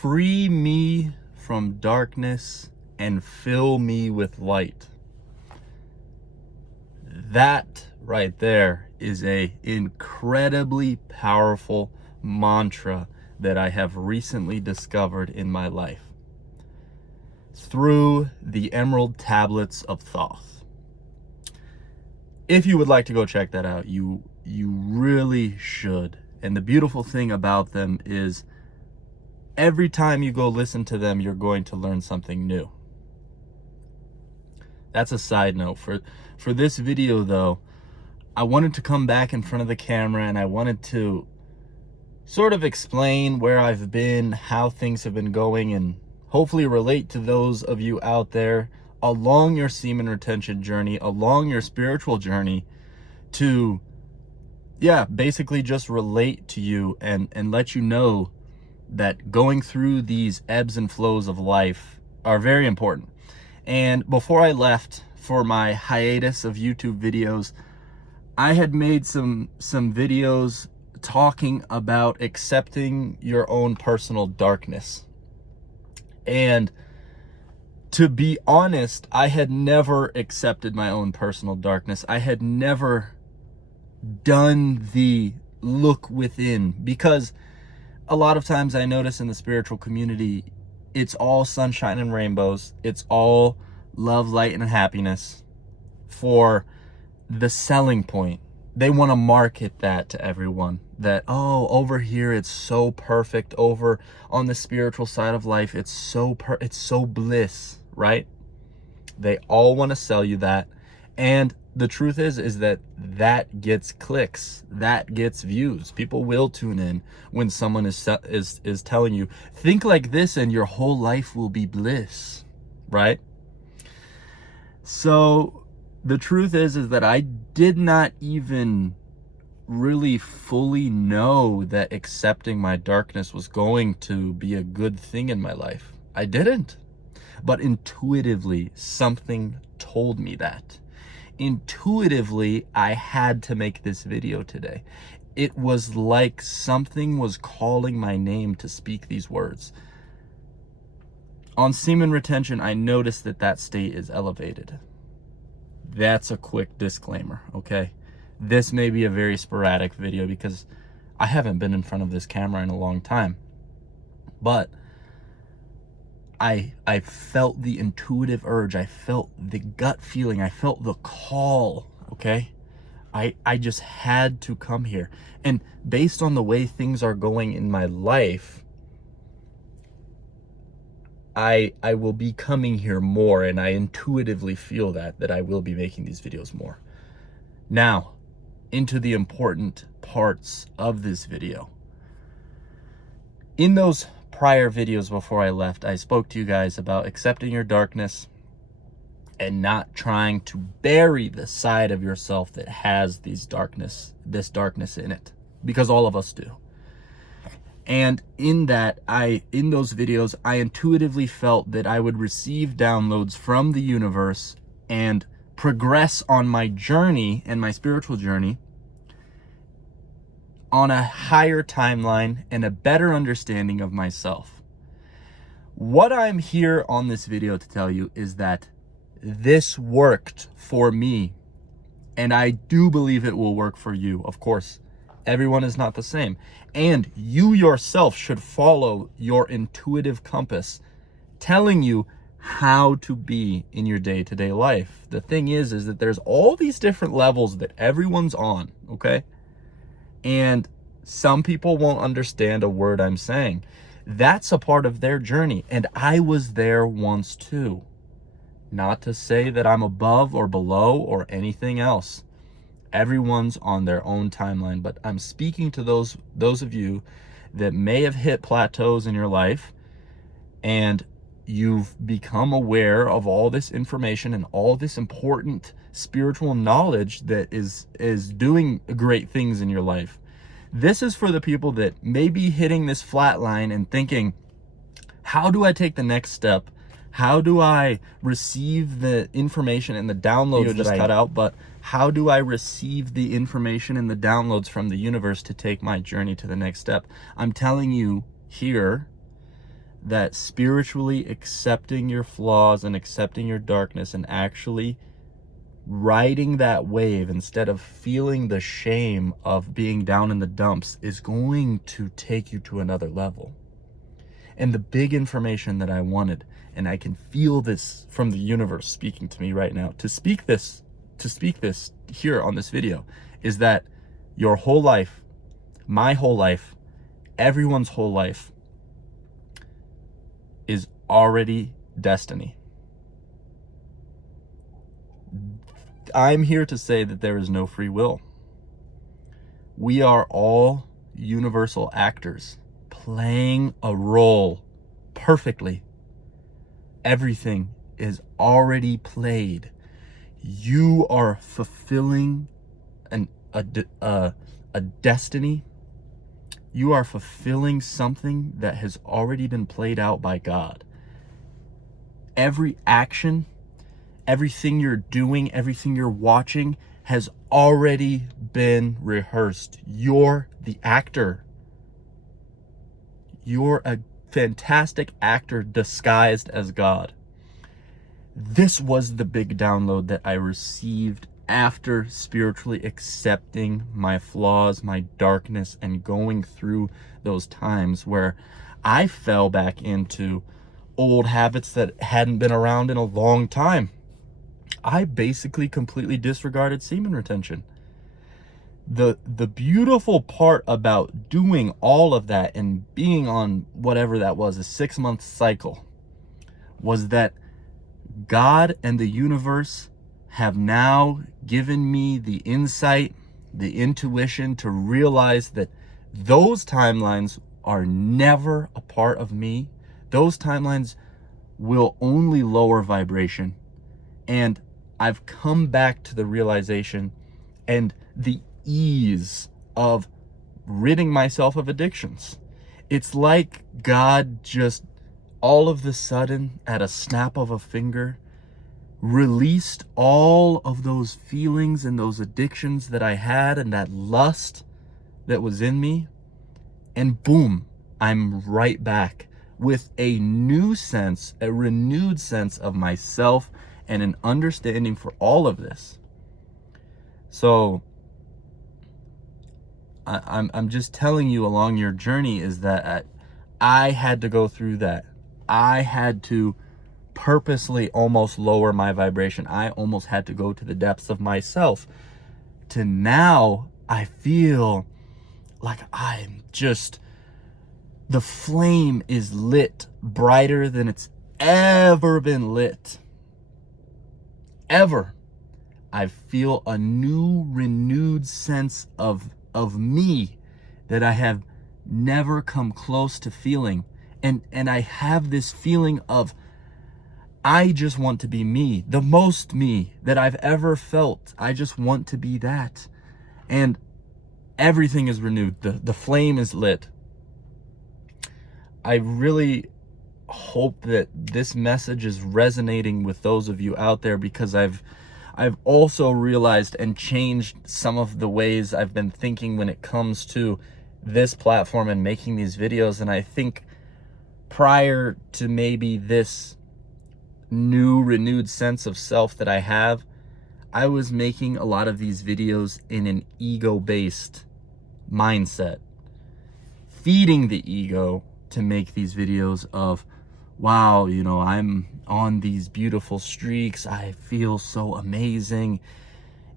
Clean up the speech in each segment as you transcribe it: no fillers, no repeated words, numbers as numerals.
Free me from darkness and fill me with light. That right there is a incredibly powerful mantra that I have recently discovered in my life through the Emerald Tablets of Thoth. If you would like to go check that out, you really should. And the beautiful thing about them is every time you go listen to them, you're going to learn something new. That's a side note. For this video though, I wanted to come back in front of the camera and I wanted to sort of explain where I've been, how things have been going, and hopefully relate to those of you out there along your semen retention journey, along your spiritual journey, to basically just relate to you and let you know that going through these ebbs and flows of life are very important. And before I left for my hiatus of YouTube videos, I had made some videos talking about accepting your own personal darkness. And to be honest, I had never accepted my own personal darkness. I had never done the look within, because a lot of times I notice in the spiritual community, it's all sunshine and rainbows. It's all love, light, and happiness for the selling point. They want to market that to everyone, that, oh, over here it's so perfect. Over on the spiritual side of life, it's so bliss, right? They all want to sell you that. And the truth is that gets clicks, that gets views. People will tune in when someone is telling you, think like this and your whole life will be bliss, right? So the truth is that I did not even really fully know that accepting my darkness was going to be a good thing in my life. I didn't. But intuitively, something told me that. Intuitively, I had to make this video today. It was like something was calling my name to speak these words. On semen retention, I noticed that state is elevated. That's a quick disclaimer, okay? This may be a very sporadic video because I haven't been in front of this camera in a long time. But I felt the intuitive urge. I felt the gut feeling. I felt the call, okay? I just had to come here. And based on the way things are going in my life, I will be coming here more, and I intuitively feel that I will be making these videos more. Now, into the important parts of this video. In those prior videos before I left, I spoke to you guys about accepting your darkness and not trying to bury the side of yourself that has this darkness in it, because all of us do. And in those videos, I intuitively felt that I would receive downloads from the universe and progress on my journey and my spiritual journey on a higher timeline and a better understanding of myself. What I'm here on this video to tell you is that this worked for me, and I do believe it will work for you. Of course, everyone is not the same, and you yourself should follow your intuitive compass telling you how to be in your day-to-day life. The thing is that there's all these different levels that everyone's on, okay? And some people won't understand a word I'm saying. That's a part of their journey, and I was there once too. Not to say that I'm above or below or anything else. Everyone's on their own timeline, but I'm speaking to those of you that may have hit plateaus in your life, and you've become aware of all this information and all this important spiritual knowledge that is doing great things in your life. This is for the people that may be hitting this flat line and thinking, how do I take the next step? How do I receive the information and the downloads that I cut out, but how do I receive the information and the downloads from the universe to take my journey to the next step? I'm telling you here that spiritually accepting your flaws and accepting your darkness and actually riding that wave instead of feeling the shame of being down in the dumps is going to take you to another level. And the big information that I wanted, and I can feel this from the universe speaking to me right now, to speak this here on this video, is that your whole life, my whole life, everyone's whole life is already destiny. I'm here to say that there is no free will. We are all universal actors playing a role perfectly. Everything is already played. You are fulfilling a destiny. You are fulfilling something that has already been played out by God. Every action, everything you're doing, everything you're watching has already been rehearsed. You're the actor. You're a fantastic actor disguised as God. This was the big download that I received after spiritually accepting my flaws, my darkness, and going through those times where I fell back into old habits that hadn't been around in a long time. I basically completely disregarded semen retention. The beautiful part about doing all of that and being on whatever that was, a 6-month cycle, was that God and the universe have now given me the insight, the intuition to realize that those timelines are never a part of me. Those timelines will only lower vibration. And I've come back to the realization and the ease of ridding myself of addictions. It's like God just all of the sudden, at a snap of a finger, released all of those feelings and those addictions that I had and that lust that was in me. And boom, I'm right back with a new sense, a renewed sense of myself and an understanding for all of this. So I'm just telling you along your journey is that I had to go through that. I had to purposely almost lower my vibration. I almost had to go to the depths of myself. To now, I feel like I'm just, the flame is lit brighter than it's ever been lit. Ever. I feel a new, renewed sense of me that I have never come close to feeling. And I have this feeling of, I just want to be me, the most me that I've ever felt. I just want to be that. And everything is renewed. The flame is lit. I really hope that this message is resonating with those of you out there, because I've also realized and changed some of the ways I've been thinking when it comes to this platform and making these videos. And I think prior to maybe this new renewed sense of self that I have, I was making a lot of these videos in an ego-based mindset, feeding the ego to make these videos of, wow, you know, I'm on these beautiful streaks, I feel so amazing.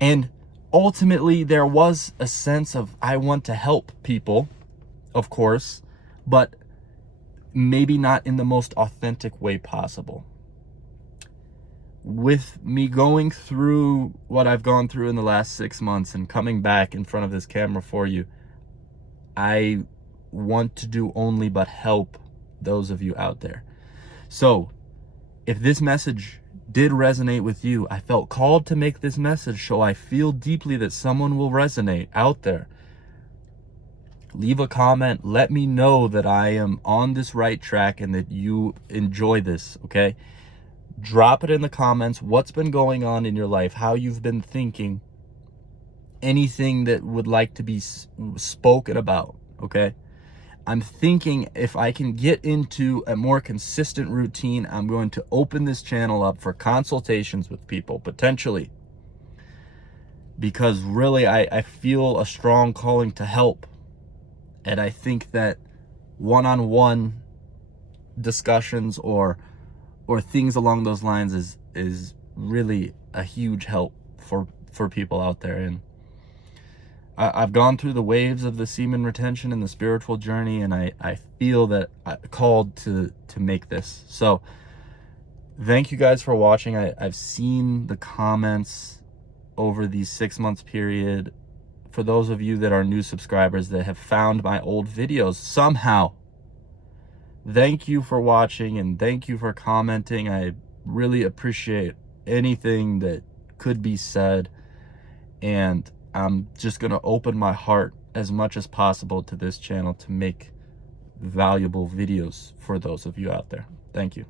And ultimately there was a sense of, I want to help people, of course, but maybe not in the most authentic way possible. With me going through what I've gone through in the last 6 months and coming back in front of this camera for you, I want to do only but help those of you out there. So if this message did resonate with you, I felt called to make this message, so I feel deeply that someone will resonate out there. Leave a comment, let me know that I am on this right track and that you enjoy this, okay? Drop it in the comments, what's been going on in your life, how you've been thinking, anything that would like to be spoken about, okay? I'm thinking if I can get into a more consistent routine, I'm going to open this channel up for consultations with people, potentially. Because really, I feel a strong calling to help. And I think that one-on-one discussions or things along those lines is really a huge help for people out there. And I've gone through the waves of the semen retention and the spiritual journey, and I feel that I'm called to make this. So thank you guys for watching. I've seen the comments over these 6 months period. For those of you that are new subscribers that have found my old videos somehow, thank you for watching and thank you for commenting. I really appreciate anything that could be said, and I'm just going to open my heart as much as possible to this channel to make valuable videos for those of you out there. Thank you.